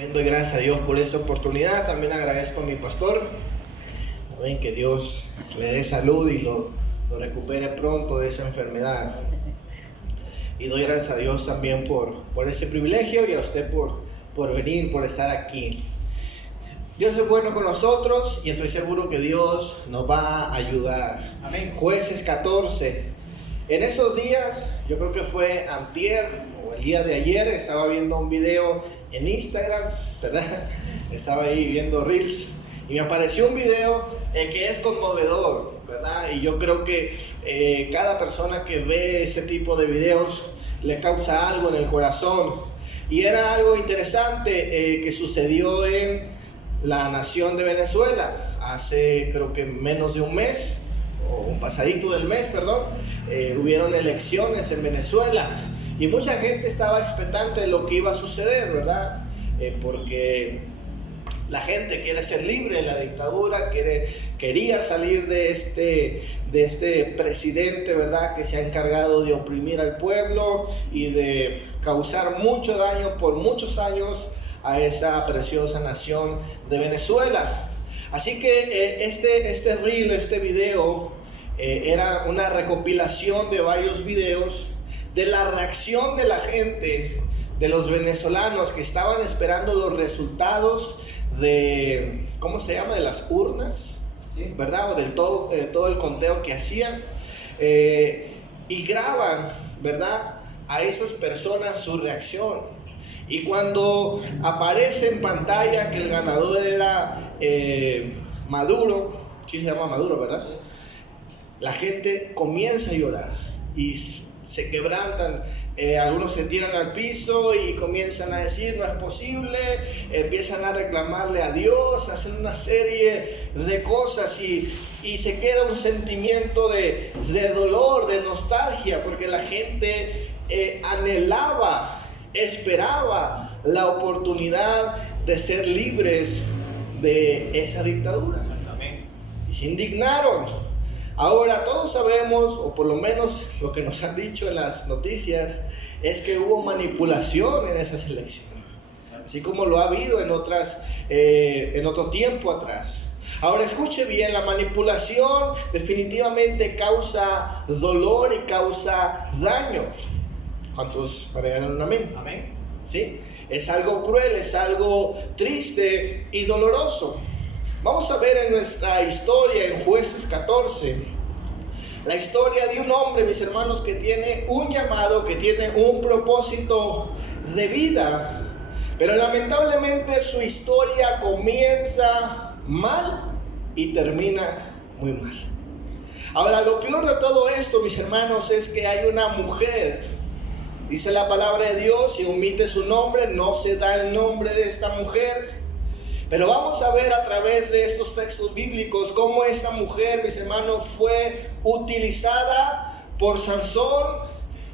Amén, doy gracias a Dios por esta oportunidad. También agradezco a mi pastor. Amén, que Dios le dé salud y lo recupere pronto de esa enfermedad. Y doy gracias a Dios también por ese privilegio y a usted por venir, por estar aquí. Dios es bueno con nosotros y estoy seguro que Dios nos va a ayudar. Amén. Jueces 14. En esos días, yo creo que fue antier o el día de ayer, estaba viendo un video en Instagram, ¿verdad? Estaba ahí viendo Reels y me apareció un video que es conmovedor, ¿verdad? Y yo creo que cada persona que ve ese tipo de videos le causa algo en el corazón. Y era algo interesante que sucedió en la nación de Venezuela hace creo que menos de un mes, o un pasadito del mes, perdón. Hubieron elecciones en Venezuela y mucha gente estaba expectante de lo que iba a suceder, ¿verdad? Porque la gente quiere ser libre de la dictadura, quería salir de este presidente, ¿verdad? Que se ha encargado de oprimir al pueblo y de causar mucho daño por muchos años a esa preciosa nación de Venezuela. Así que este reel, este video, era una recopilación de varios videos de la reacción de la gente, de los venezolanos que estaban esperando los resultados de, ¿cómo se llama?, de las urnas, Sí. ¿verdad? O del todo el conteo que hacían, y graban, ¿verdad?, a esas personas su reacción. Y cuando aparece en pantalla que el ganador era Maduro, sí se llama Maduro, ¿verdad? Sí. La gente comienza a llorar y se quebrantan. Algunos se tiran al piso y comienzan a decir no es posible, empiezan a reclamarle a Dios, hacen una serie de cosas y se queda un sentimiento de dolor, de nostalgia, porque la gente anhelaba, esperaba la oportunidad de ser libres de esa dictadura. Amén. Y se indignaron. Ahora todos sabemos, o por lo menos lo que nos han dicho en las noticias, es que hubo manipulación en esas elecciones, así como lo ha habido en otro tiempo atrás. Ahora escuche bien, la manipulación definitivamente causa dolor y causa daño. ¿Cuántos regalan un amén? Amén. ¿Sí? Es algo cruel, es algo triste y doloroso. Vamos a ver en nuestra historia en Jueces 14, la historia de un hombre, mis hermanos, que tiene un llamado, que tiene un propósito de vida, pero lamentablemente su historia comienza mal y termina muy mal. Ahora, lo peor de todo esto, mis hermanos, es que hay una mujer. Dice la palabra de Dios, si omite su nombre, no se da el nombre de esta mujer. Pero vamos a ver a través de estos textos bíblicos cómo esta mujer, mis hermanos, fue utilizada por Sansón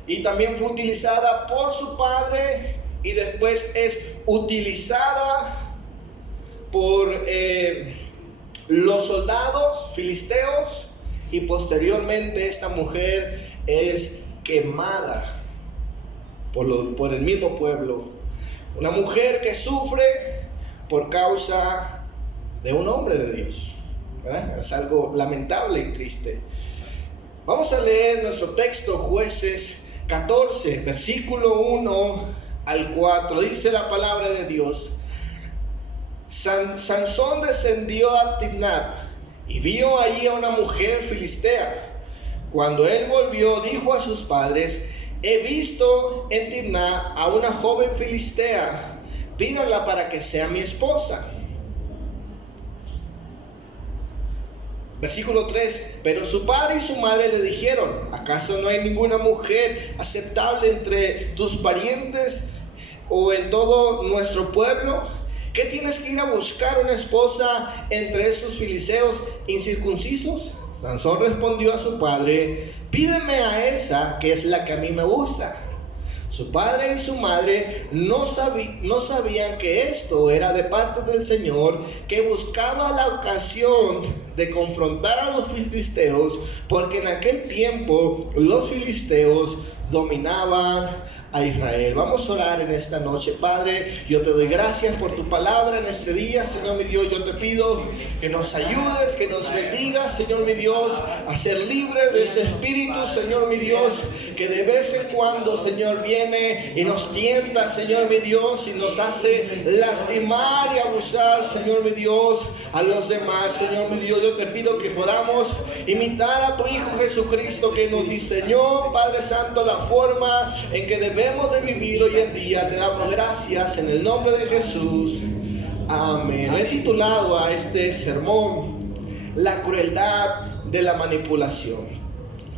y también fue utilizada por su padre y después es utilizada por los soldados filisteos y posteriormente esta mujer es quemada por el mismo pueblo. Una mujer que sufre por causa de un hombre de Dios, ¿verdad? Es algo lamentable y triste. Vamos a leer nuestro texto, Jueces 14, versículo 1 al 4. Dice la palabra de Dios: Sansón descendió a Timnat y vio allí a una mujer filistea. Cuando él volvió, dijo a sus padres: he visto en Timnat a una joven filistea, pídanla para que sea mi esposa. Versículo 3. Pero su padre y su madre le dijeron: ¿acaso no hay ninguna mujer aceptable entre tus parientes o en todo nuestro pueblo? ¿Qué tienes que ir a buscar una esposa entre esos filisteos incircuncisos? Sansón respondió a su padre: pídeme a esa que es la que a mí me gusta. Su padre y su madre no sabían que esto era de parte del Señor, que buscaba la ocasión de confrontar a los filisteos, porque en aquel tiempo los filisteos dominaban a Israel. Vamos a orar en esta noche. Padre, yo te doy gracias por tu palabra en este día, Señor mi Dios. Yo te pido que nos ayudes, que nos bendigas, Señor mi Dios, a ser libres de este espíritu, Señor mi Dios, que de vez en cuando, Señor, viene y nos tienta, Señor mi Dios, y nos hace lastimar y abusar, Señor mi Dios, a los demás. Señor mi Dios, yo te pido que podamos imitar a tu Hijo Jesucristo, que nos diseñó, Padre Santo, la forma en que debemos de vivir hoy en día. Te damos gracias en el nombre de Jesús. Amén. He titulado a este sermón La crueldad de la manipulación.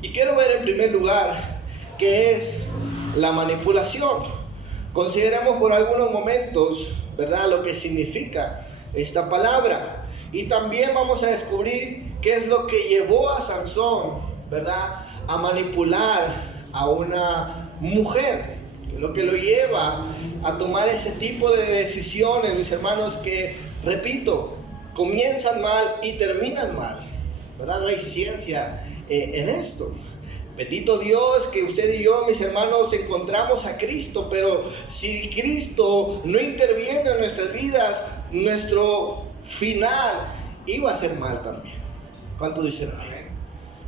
Y quiero ver en primer lugar qué es la manipulación. Consideremos por algunos momentos, ¿verdad?, lo que significa esta palabra. Y también vamos a descubrir qué es lo que llevó a Sansón, ¿verdad?, a manipular a una mujer. Lo que lo lleva a tomar ese tipo de decisiones, mis hermanos, que, repito, comienzan mal y terminan mal, ¿verdad? No hay ciencia en esto. Bendito Dios que usted y yo, mis hermanos, encontramos a Cristo, pero si Cristo no interviene en nuestras vidas, nuestro final iba a ser mal también. ¿Cuánto dicen amén?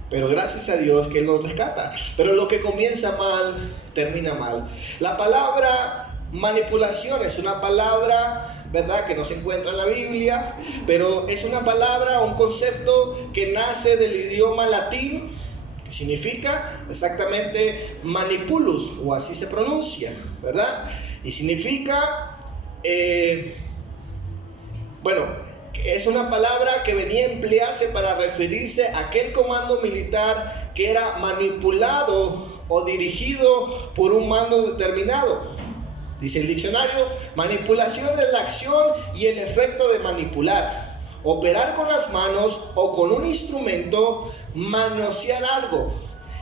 Pero gracias a Dios que Él nos rescata. Pero lo que comienza mal, termina mal. La palabra manipulación es una palabra, ¿verdad?, que no se encuentra en la Biblia, pero es una palabra, un concepto que nace del idioma latín, que significa exactamente manipulus, o así se pronuncia, ¿verdad? Y significa, es una palabra que venía a emplearse para referirse a aquel comando militar que era manipulado o dirigido por un mando determinado. Dice el diccionario: manipulación es la acción y el efecto de manipular, operar con las manos o con un instrumento, manosear algo,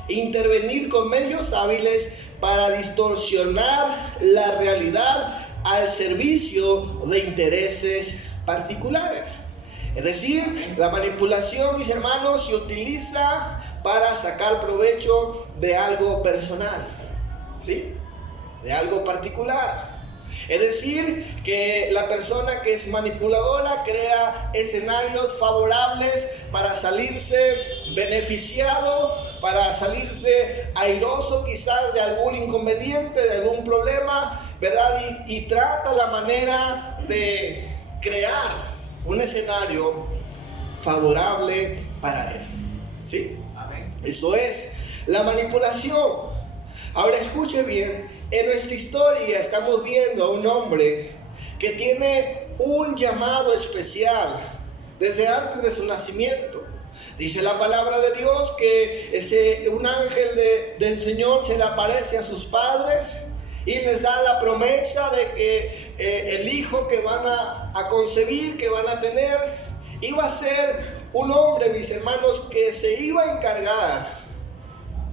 intervenir con medios hábiles para distorsionar la realidad al servicio de intereses particulares. Es decir, la manipulación, mis hermanos, se utiliza para sacar provecho de algo personal, ¿sí?, de algo particular. Es decir, que la persona que es manipuladora crea escenarios favorables para salirse beneficiado, para salirse airoso quizás de algún inconveniente, de algún problema, ¿verdad? Y trata la manera de crear un escenario favorable para él, ¿sí? Amén. Eso es la manipulación. Ahora escuche bien, en nuestra historia estamos viendo a un hombre que tiene un llamado especial desde antes de su nacimiento. Dice la palabra de Dios que un ángel del Señor se le aparece a sus padres y les da la promesa de que el hijo que van a concebir, que van a tener, iba a ser un hombre, mis hermanos, que se iba a encargar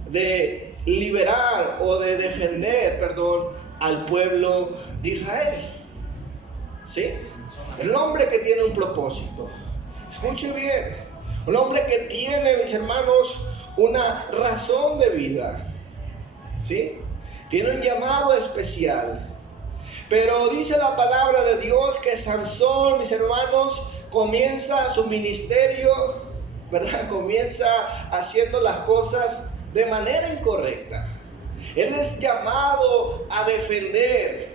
de liberar o de defender, al pueblo de Israel. ¿Sí? El hombre que tiene un propósito. Escuche bien. Un hombre que tiene, mis hermanos, una razón de vida. ¿Sí? Tiene un llamado especial. Pero dice la palabra de Dios que Sansón, mis hermanos, comienza su ministerio, ¿verdad? Comienza haciendo las cosas de manera incorrecta. Él es llamado a defender.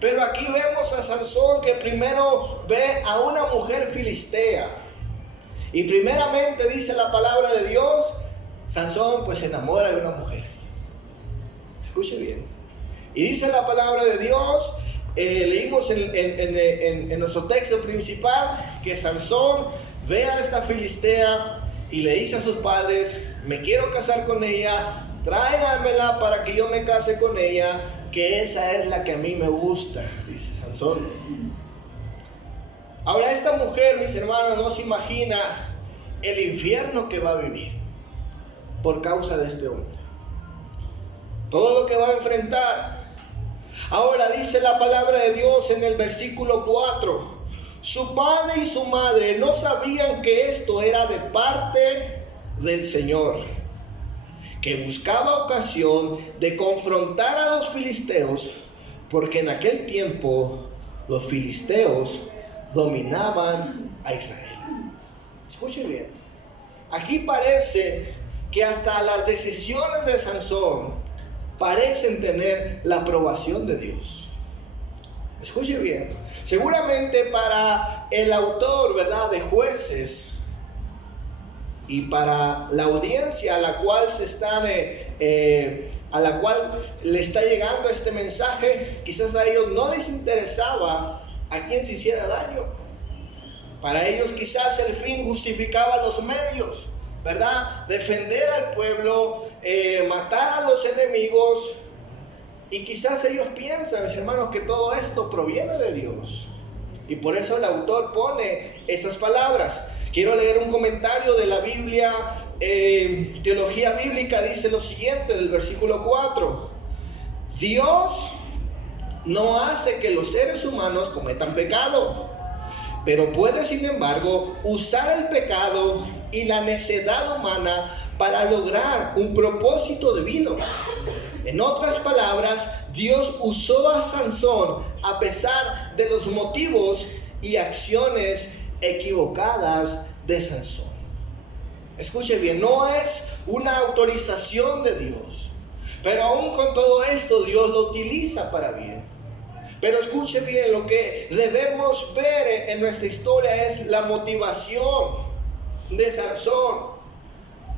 Pero aquí vemos a Sansón que primero ve a una mujer filistea. Y primeramente dice la palabra de Dios, Sansón pues se enamora de una mujer. Escuche bien. Y dice la palabra de Dios, leímos en nuestro texto principal, que Sansón ve a esta filistea y le dice a sus padres: me quiero casar con ella, tráiganmela para que yo me case con ella, que esa es la que a mí me gusta, dice Sansón. Ahora esta mujer, mis hermanos, no se imagina el infierno que va a vivir por causa de este hombre. Todo lo que va a enfrentar. Ahora dice la palabra de Dios en el versículo 4: su padre y su madre no sabían que esto era de parte del Señor, que buscaba ocasión de confrontar a los filisteos, porque en aquel tiempo los filisteos dominaban a Israel. Escuchen bien, aquí parece que hasta las decisiones de Sansón parecen tener la aprobación de Dios. Escuche bien, seguramente para el autor, ¿verdad?, de Jueces, y para la audiencia a la cual a la cual le está llegando este mensaje, quizás a ellos no les interesaba a quien se hiciera daño. Para ellos quizás el fin justificaba los medios, ¿verdad? Defender al pueblo, matar a los enemigos. Y quizás ellos piensan, mis hermanos, que todo esto proviene de Dios. Y por eso el autor pone esas palabras. Quiero leer un comentario de la Biblia, Teología Bíblica, dice lo siguiente, del versículo 4. Dios no hace que los seres humanos cometan pecado, pero puede, sin embargo, usar el pecado y la necedad humana para lograr un propósito divino. En otras palabras, Dios usó a Sansón a pesar de los motivos y acciones equivocadas de Sansón. Escuche bien, no es una autorización de Dios, pero aún con todo esto Dios lo utiliza para bien. Pero escuche bien, lo que debemos ver en nuestra historia es la motivación de Sansón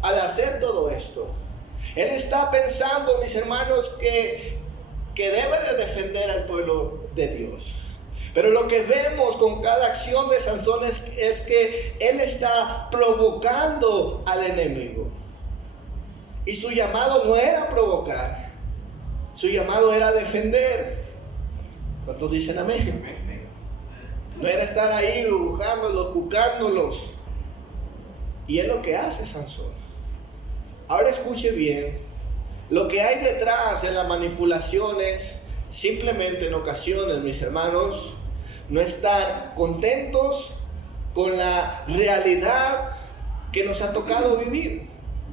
al hacer todo esto. Él está pensando, mis hermanos, que debe de defender al pueblo de Dios. Pero lo que vemos con cada acción de Sansón es que él está provocando al enemigo. Y su llamado no era provocar, su llamado era defender. ¿Cuántos dicen amén? No era estar ahí buscándolos, buscándolos. Y es lo que hace Sansón. Ahora escuche bien, lo que hay detrás en la manipulación es simplemente en ocasiones, mis hermanos, no estar contentos con la realidad que nos ha tocado vivir.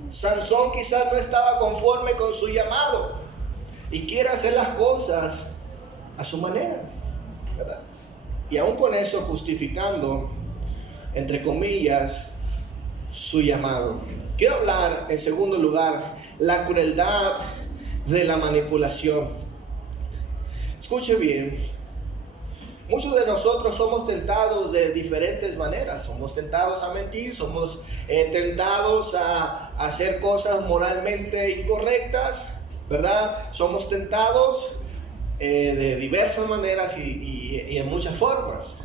Sansón quizás no estaba conforme con su llamado y quiere hacer las cosas a su manera, ¿verdad? Y aún con eso justificando, entre comillas, su llamado. Quiero hablar, en segundo lugar, la crueldad de la manipulación. Escuche bien. Muchos de nosotros somos tentados de diferentes maneras. Somos tentados a mentir, somos tentados a hacer cosas moralmente incorrectas, ¿verdad? Somos tentados de diversas maneras y en muchas formas.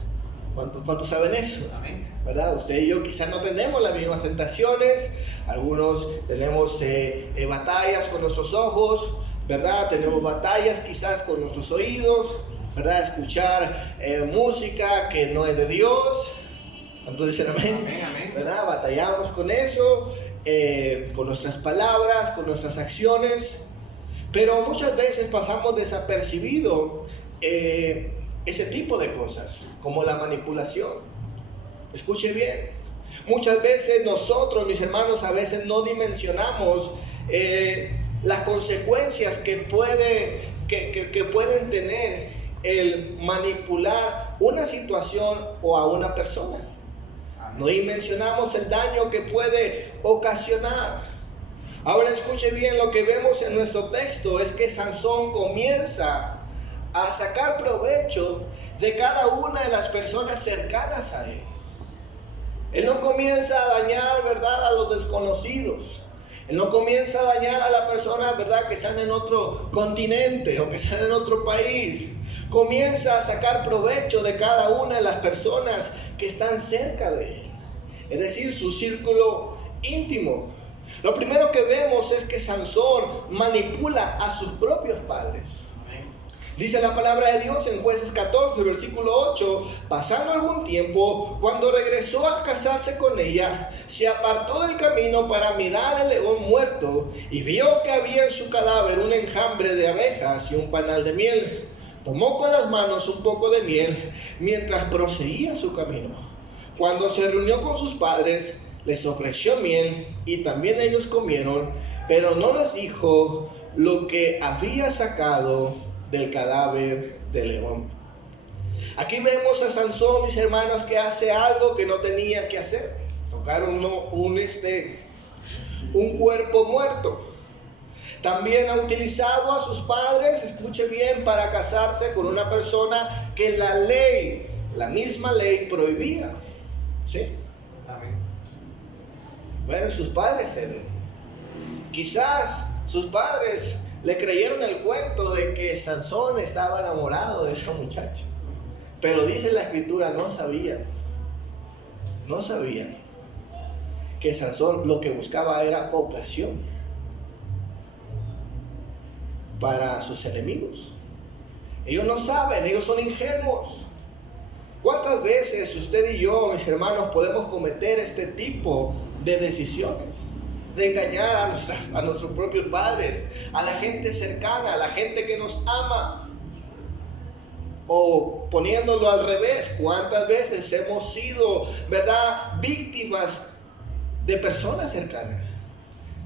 ¿Cuántos saben eso? Amén. ¿Verdad? Usted y yo quizás no tenemos las mismas tentaciones. Algunos tenemos batallas con nuestros ojos, ¿verdad? Tenemos batallas quizás con nuestros oídos, ¿verdad? Escuchar música que no es de Dios. ¿Cuántos dicen amén? Amén, amén. ¿Verdad? Batallamos con eso, con nuestras palabras, con nuestras acciones. Pero muchas veces pasamos desapercibido ese tipo de cosas, como la manipulación. Escuche bien. Muchas veces nosotros, mis hermanos, a veces no dimensionamos las consecuencias que pueden tener el manipular una situación o a una persona. No dimensionamos el daño que puede ocasionar. Ahora escuche bien, lo que vemos en nuestro texto es que Sansón comienza a sacar provecho de cada una de las personas cercanas a él. Él no comienza a dañar, ¿verdad?, a los desconocidos. Él no comienza a dañar a las personas, ¿verdad?, que están en otro continente o que están en otro país. Comienza a sacar provecho de cada una de las personas que están cerca de él. Es decir, su círculo íntimo. Lo primero que vemos es que Sansón manipula a sus propios padres. Dice la palabra de Dios en Jueces 14, versículo 8, pasando algún tiempo, cuando regresó a casarse con ella, se apartó del camino para mirar al león muerto y vio que había en su cadáver un enjambre de abejas y un panal de miel. Tomó con las manos un poco de miel mientras proseguía su camino. Cuando se reunió con sus padres, les ofreció miel y también ellos comieron, pero no les dijo lo que había sacado del cadáver del león. Aquí vemos a Sansón, mis hermanos, que hace algo que no tenía que hacer. Tocar un cuerpo muerto. También ha utilizado a sus padres, escuche bien, para casarse con una persona que la misma ley prohibía. ¿Sí? Amén. Bueno, sus padres ceden. Quizás sus padres le creyeron el cuento de que Sansón estaba enamorado de esa muchacha. Pero dice la escritura, no sabían que Sansón lo que buscaba era ocasión para sus enemigos. Ellos no saben, ellos son ingenuos. ¿Cuántas veces usted y yo, mis hermanos, podemos cometer este tipo de decisiones? De engañar a nuestros propios padres, a la gente cercana, a la gente que nos ama. O poniéndolo al revés, ¿cuántas veces hemos sido, verdad, víctimas de personas cercanas?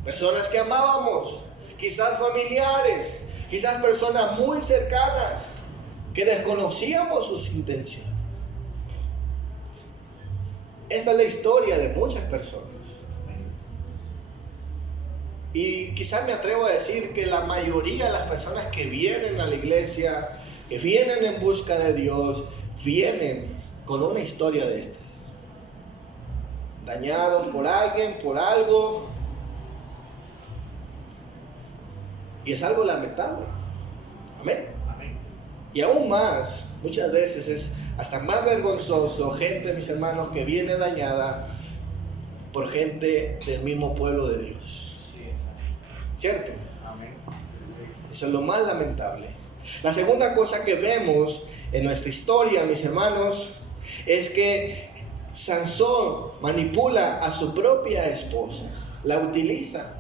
Personas que amábamos, quizás familiares, quizás personas muy cercanas, que desconocíamos sus intenciones. Esta es la historia de muchas personas. Y quizás me atrevo a decir que la mayoría de las personas que vienen a la iglesia, que vienen en busca de Dios, vienen con una historia de estas. Dañados por alguien, por algo. Y es algo lamentable. Amén. Amén. Y aún más, muchas veces es hasta más vergonzoso, gente, mis hermanos, que viene dañada por gente del mismo pueblo de Dios. ¿Cierto? Amén. Eso es lo más lamentable. La segunda cosa que vemos en nuestra historia, mis hermanos, es que Sansón manipula a su propia esposa, la utiliza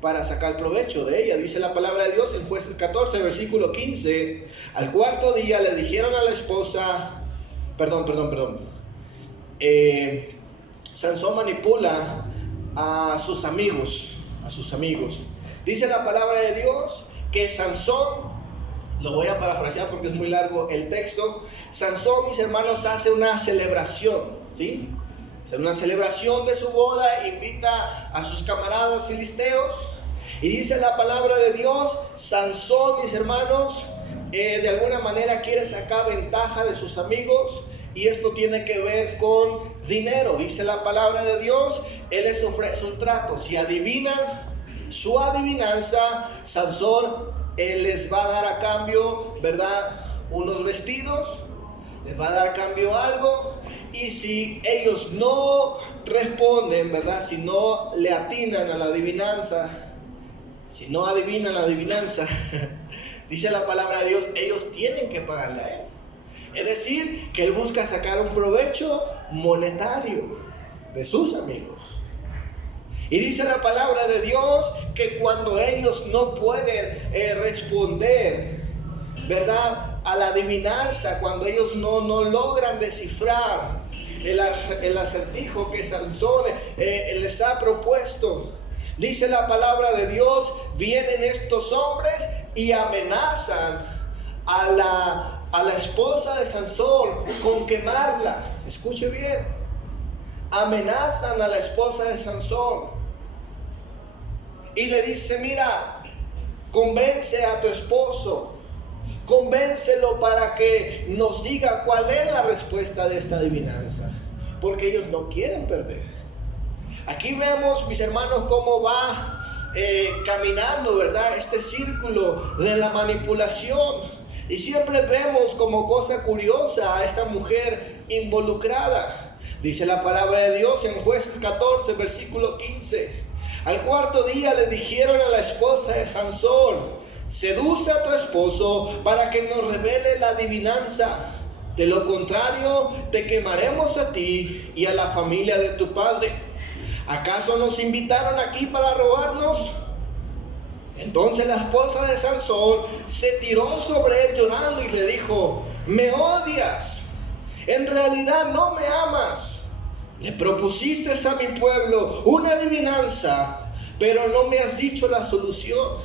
para sacar provecho de ella. Dice la palabra de Dios en Jueces 14, versículo 15, al cuarto día le dijeron a la esposa, Sansón manipula a sus amigos. Dice la palabra de Dios que Sansón, lo voy a parafrasear porque es muy largo el texto. Sansón, mis hermanos, hace una celebración, ¿sí? Hace una celebración de su boda, invita a sus camaradas filisteos. Y dice la palabra de Dios, Sansón, mis hermanos, de alguna manera quiere sacar ventaja de sus amigos. Y esto tiene que ver con dinero. Dice la palabra de Dios, él les ofrece un trato. Si adivinan su adivinanza, Sansón les va a dar a cambio, ¿verdad?, unos vestidos, les va a dar a cambio algo. Y si ellos no responden, ¿verdad?, si no le atinan a la adivinanza, si no adivinan la adivinanza, dice la palabra de Dios, ellos tienen que pagarle a él. Es decir, que él busca sacar un provecho monetario de sus amigos. Y dice la palabra de Dios que cuando ellos no pueden responder, ¿verdad?, a la adivinanza, cuando ellos no logran descifrar el acertijo que Sansón les ha propuesto, dice la palabra de Dios, vienen estos hombres y amenazan a la esposa de Sansón con quemarla. Escuche bien, amenazan a la esposa de Sansón y le dice, mira, convence a tu esposo, convéncelo para que nos diga cuál es la respuesta de esta adivinanza, porque ellos no quieren perder. Aquí vemos, mis hermanos, cómo va caminando, ¿verdad?, este círculo de la manipulación. Y siempre vemos como cosa curiosa a esta mujer involucrada. Dice la palabra de Dios en Jueces 14, versículo 15. Al cuarto día le dijeron a la esposa de Sansón, seduce a tu esposo para que nos revele la adivinanza. De lo contrario, te quemaremos a ti y a la familia de tu padre. ¿Acaso nos invitaron aquí para robarnos? Entonces la esposa de Sansón se tiró sobre él llorando y le dijo, me odias, en realidad no me amas. Le propusiste a mi pueblo una adivinanza, pero no me has dicho la solución.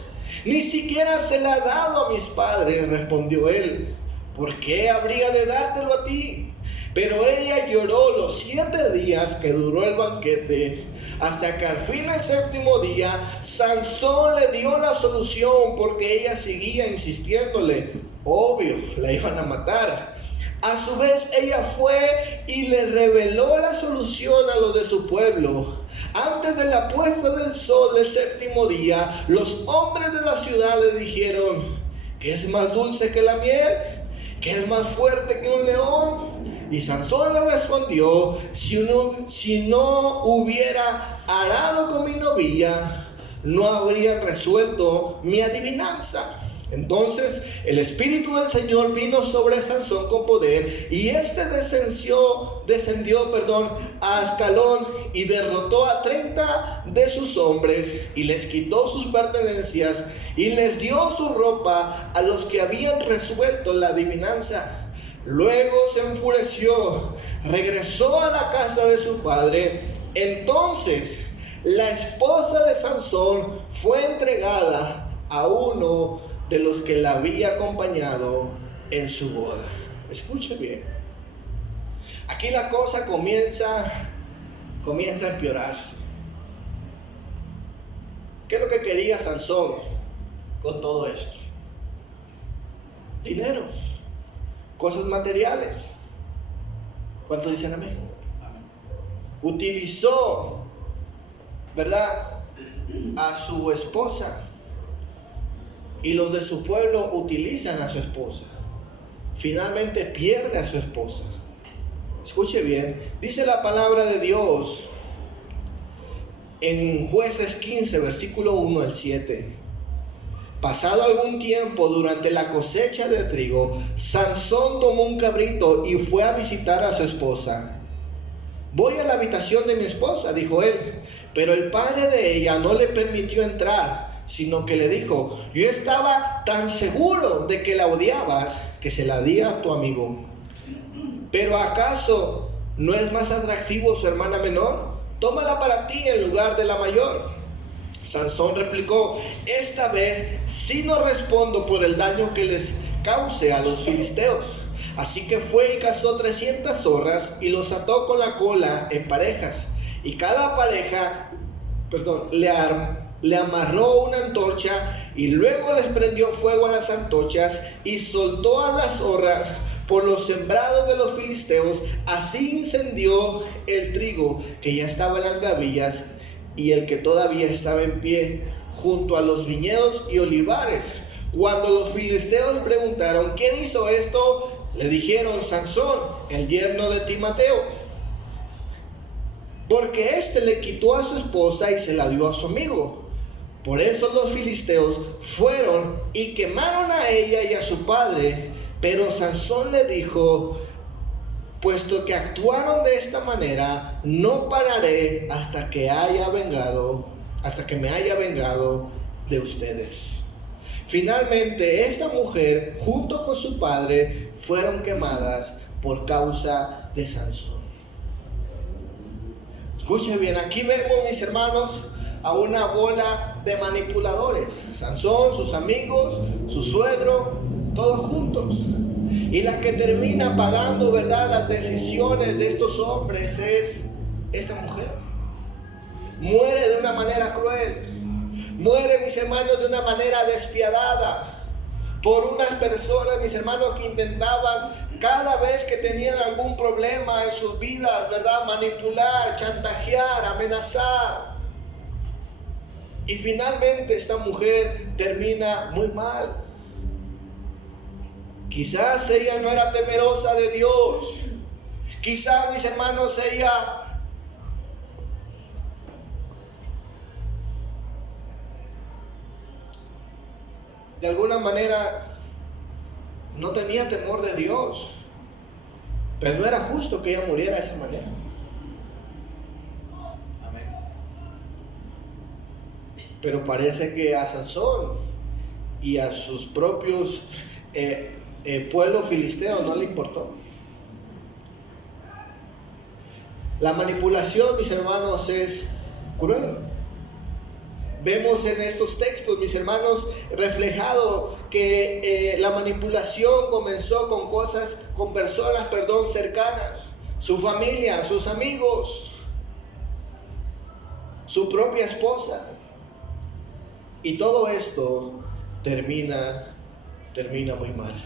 Ni siquiera se la ha dado a mis padres, respondió él. ¿Por qué habría de dártelo a ti? Pero ella lloró los 7 días que duró el banquete, hasta que al fin el 7º día, Sansón le dio la solución, porque ella seguía insistiéndole. Obvio, la iban a matar. A su vez ella fue y le reveló la solución a los de su pueblo. Antes de la puesta del sol del 7º día, los hombres de la ciudad le dijeron: ¿qué es más dulce que la miel? ¿Qué es más fuerte que un león? Y Sansón le respondió: si no hubiera arado con mi novilla, no habría resuelto mi adivinanza. Entonces el Espíritu del Señor vino sobre Sansón con poder, y este descendió a Ascalón y derrotó a 30 de sus hombres y les quitó sus pertenencias y les dio su ropa a los que habían resuelto la adivinanza. Luego se enfureció, regresó a la casa de su padre. Entonces la esposa de Sansón fue entregada a uno de los que la había acompañado en su boda. Escuche bien. Aquí la cosa comienza a empeorarse. ¿Qué es lo que quería Sansón con todo esto? Dinero, cosas materiales. ¿Cuántos dicen amén? Utilizó, ¿verdad?, a su esposa, y los de su pueblo utilizan a su esposa. Finalmente pierde a su esposa. Escuche bien, dice la palabra de Dios en Jueces 15, versículo 1 al 7. Pasado algún tiempo, durante la cosecha de trigo, Sansón tomó un cabrito y fue a visitar a su esposa. Voy a la habitación de mi esposa, dijo él, pero el padre de ella no le permitió entrar, sino que le dijo: yo estaba tan seguro de que la odiabas que se la di a tu amigo. ¿Pero acaso no es más atractivo su hermana menor? Tómala para ti en lugar de la mayor. Sansón replicó: esta vez sí no respondo por el daño que les cause a los filisteos. Así que fue y cazó 300 zorras y los ató con la cola en parejas, y cada pareja le amarró una antorcha, y luego les prendió fuego a las antorchas y soltó a las zorras por los sembrados de los filisteos. Así incendió el trigo que ya estaba en las gavillas y el que todavía estaba en pie junto a los viñedos y olivares. Cuando los filisteos preguntaron: ¿quién hizo esto?, le dijeron: Sansón, el yerno de Timoteo, porque éste le quitó a su esposa y se la dio a su amigo. Por eso los filisteos fueron y quemaron a ella y a su padre. Pero Sansón le dijo: puesto que actuaron de esta manera, no pararé hasta que me haya vengado de ustedes. Finalmente, esta mujer, junto con su padre, fueron quemadas por causa de Sansón. Escuchen bien, aquí vemos, mis hermanos, a una bola de manipuladores. Sansón, sus amigos, su suegro, todos juntos. Y la que termina pagando, ¿verdad?, las decisiones de estos hombres es esta mujer. Muere de una manera cruel. Muere, mis hermanos, de una manera despiadada por unas personas, mis hermanos, que intentaban cada vez que tenían algún problema en sus vidas, ¿verdad?, manipular, chantajear, amenazar. Y finalmente esta mujer termina muy mal. Quizás ella no era temerosa de Dios. Quizás, mis hermanos, ella de alguna manera no tenía temor de Dios. Pero no era justo que ella muriera de esa manera. Amén. Pero parece que a Sansón y a sus propios pueblo filisteo no le importó. La manipulación, mis hermanos, es cruel. Vemos en estos textos, mis hermanos, reflejado que la manipulación comenzó con personas cercanas, su familia, sus amigos, su propia esposa. Y todo esto termina muy mal.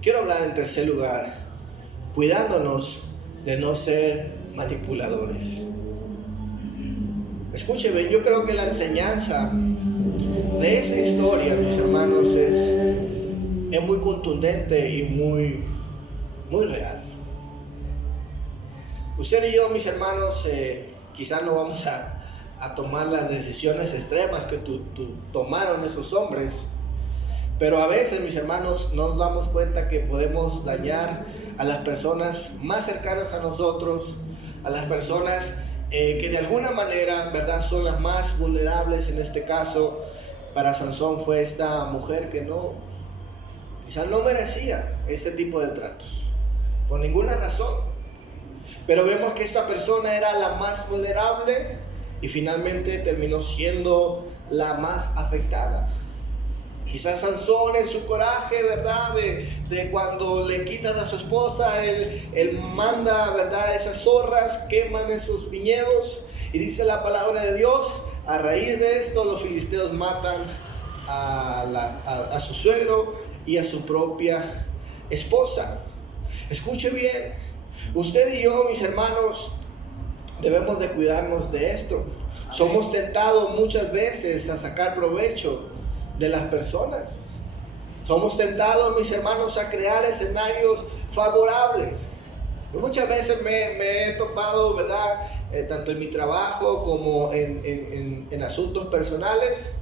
Quiero hablar en tercer lugar, cuidándonos de no ser manipuladores. Escúcheme, yo creo que la enseñanza de esa historia, mis hermanos, es muy contundente y muy real. Usted y yo, mis hermanos, quizás no vamos a tomar las decisiones extremas que tomaron esos hombres, pero a veces, mis hermanos, nos damos cuenta que podemos dañar a las personas más cercanas a nosotros, a las personas que de alguna manera, ¿verdad?, son las más vulnerables. En este caso, para Sansón fue esta mujer que quizás no merecía este tipo de tratos, por ninguna razón. Pero vemos que esta persona era la más vulnerable y finalmente terminó siendo la más afectada. Quizás Sansón en su coraje, ¿verdad?, de cuando le quitan a su esposa, él manda, ¿verdad?, esas zorras queman en sus viñedos, y dice la palabra de Dios, a raíz de esto los filisteos matan a su suegro y a su propia esposa. Escuche bien, usted y yo, mis hermanos, debemos de cuidarnos de esto. Somos tentados muchas veces a sacar provecho de las personas. Somos tentados, mis hermanos, a crear escenarios favorables. Muchas veces me he topado, ¿verdad?, tanto en mi trabajo como en asuntos personales,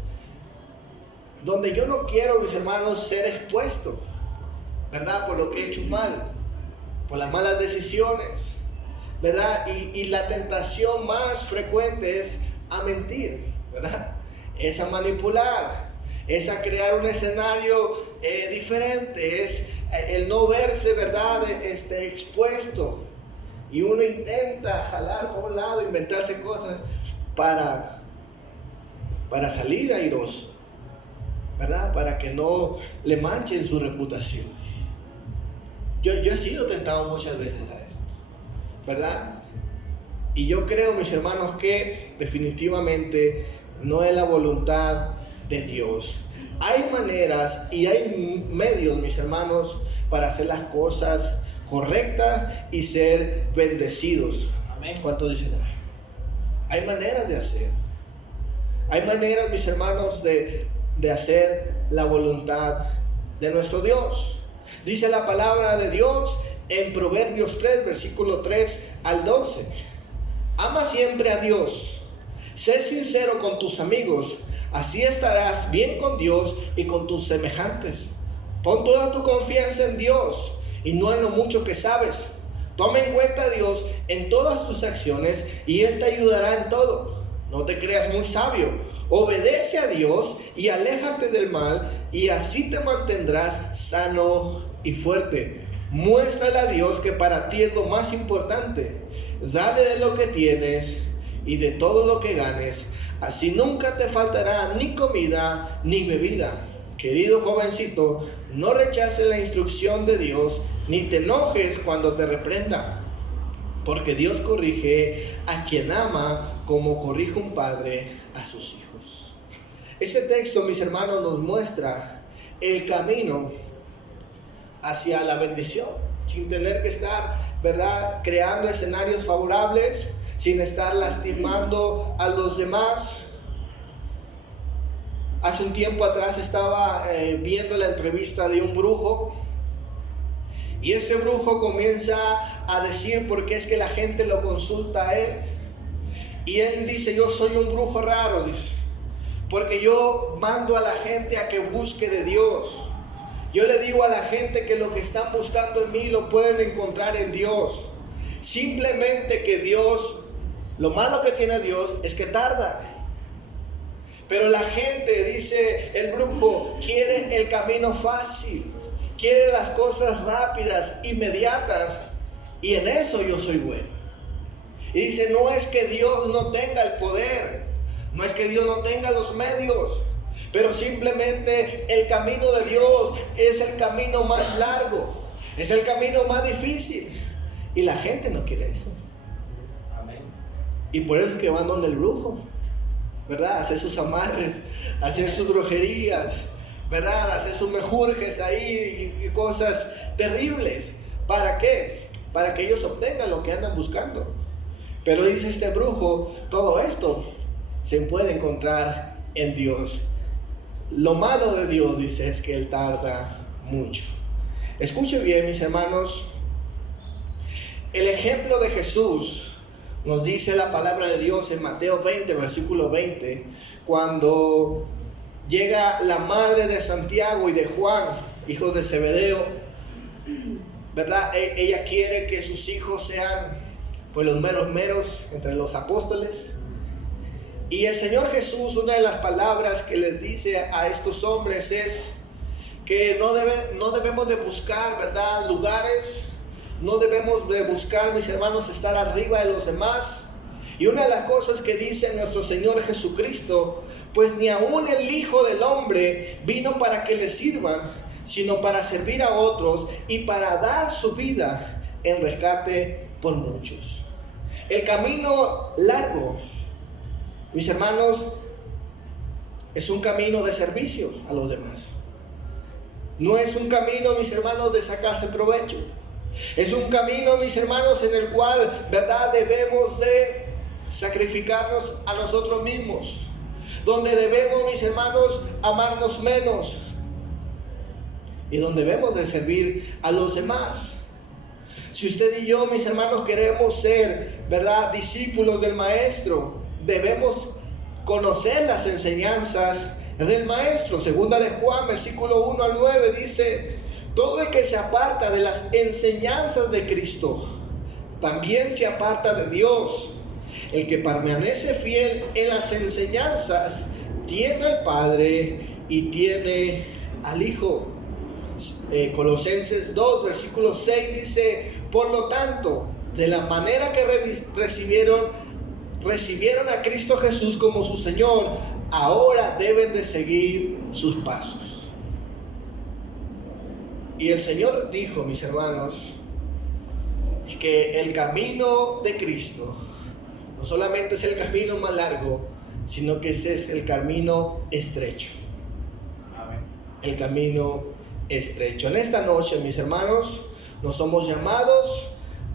donde yo no quiero, mis hermanos, ser expuesto, ¿verdad?, por lo que he hecho mal, por las malas decisiones, ¿verdad? Y la tentación más frecuente es a mentir, ¿verdad? Es a manipular, es a crear un escenario diferente, es el no verse, ¿verdad?, expuesto. Y uno intenta jalar por un lado, inventarse cosas para salir airoso, ¿verdad?, para que no le manchen su reputación. Yo he sido tentado muchas veces a esto, ¿verdad? Y yo creo, mis hermanos, que definitivamente no es la voluntad de Dios. Hay maneras y hay medios, mis hermanos, para hacer las cosas correctas y ser bendecidos. Amén. ¿Cuántos dicen amén? Hay maneras de hacer. Hay maneras, mis hermanos, de hacer la voluntad de nuestro Dios. Dice la palabra de Dios en Proverbios 3, versículo 3 al 12. Ama siempre a Dios. Sé sincero con tus amigos. Así estarás bien con Dios y con tus semejantes. Pon toda tu confianza en Dios y no en lo mucho que sabes. Toma en cuenta a Dios en todas tus acciones y Él te ayudará en todo. No te creas muy sabio. Obedece a Dios y aléjate del mal, y así te mantendrás sano y fuerte. Muéstrale a Dios que para ti es lo más importante. Dale de lo que tienes y de todo lo que ganes. Así nunca te faltará ni comida ni bebida. Querido jovencito, no rechaces la instrucción de Dios, ni te enojes cuando te reprenda, porque Dios corrige a quien ama como corrige un padre a sus hijos. Este texto, mis hermanos, nos muestra el camino hacia la bendición, sin tener que estar, ¿verdad?, creando escenarios favorables, sin estar lastimando a los demás. Hace un tiempo atrás estaba viendo la entrevista de un brujo, y ese brujo comienza a decir por qué es que la gente lo consulta a él. Y él dice: yo soy un brujo raro, dice, porque yo mando a la gente a que busque de Dios. Yo le digo a la gente que lo que están buscando en mí lo pueden encontrar en Dios. Simplemente que Dios, lo malo que tiene Dios es que tarda. Pero la gente, dice el brujo, quiere el camino fácil, quiere las cosas rápidas, inmediatas, y en eso yo soy bueno. Y dice: no es que Dios no tenga el poder, No es que Dios no tenga los medios, pero simplemente el camino de Dios es el camino más largo, es el camino más difícil. Y la gente no quiere eso. Amén. Y por eso es que van donde el brujo, ¿verdad? Hacer sus amarres, hacer sus brujerías, ¿verdad? Hacer sus mejurjes ahí y cosas terribles. ¿Para qué? Para que ellos obtengan lo que andan buscando. Pero dice este brujo, todo esto se puede encontrar en Dios. Lo malo de Dios, dice, es que Él tarda mucho. Escuche bien, mis hermanos. El ejemplo de Jesús nos dice la palabra de Dios en Mateo 20, versículo 20, cuando llega la madre de Santiago y de Juan, hijos de Zebedeo, ¿verdad? Ella quiere que sus hijos sean pues los meros entre los apóstoles. Y el Señor Jesús, una de las palabras que les dice a estos hombres es que no debemos de buscar, ¿verdad?, lugares. No debemos de buscar, mis hermanos, estar arriba de los demás. Y una de las cosas que dice nuestro Señor Jesucristo, pues ni aún el Hijo del Hombre vino para que le sirvan, sino para servir a otros y para dar su vida en rescate por muchos. El camino largo, mis hermanos, es un camino de servicio a los demás. No es un camino, mis hermanos, de sacarse provecho. Es un camino, mis hermanos, en el cual, ¿verdad?, debemos de sacrificarnos a nosotros mismos. Donde debemos, mis hermanos, amarnos menos. Y donde debemos de servir a los demás. Si usted y yo, mis hermanos, queremos ser, ¿verdad?, discípulos del Maestro, debemos conocer las enseñanzas del Maestro. Segunda de Juan, versículo 1 al 9, dice: todo el que se aparta de las enseñanzas de Cristo, también se aparta de Dios. El que permanece fiel en las enseñanzas, tiene al Padre y tiene al Hijo. Colosenses 2, versículo 6 dice: por lo tanto, de la manera que recibieron a Cristo Jesús como su Señor, ahora deben de seguir sus pasos. Y el Señor dijo, mis hermanos, que el camino de Cristo no solamente es el camino más largo, sino que ese es el camino estrecho. Amén. El camino estrecho. En esta noche, mis hermanos, no somos llamados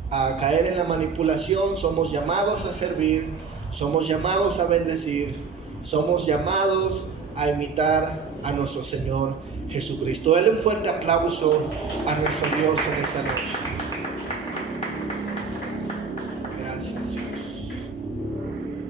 a caer en la manipulación, somos llamados a servir, somos llamados a bendecir, somos llamados a imitar a nuestro Señor Jesucristo. Denle un fuerte aplauso a nuestro Dios en esta noche.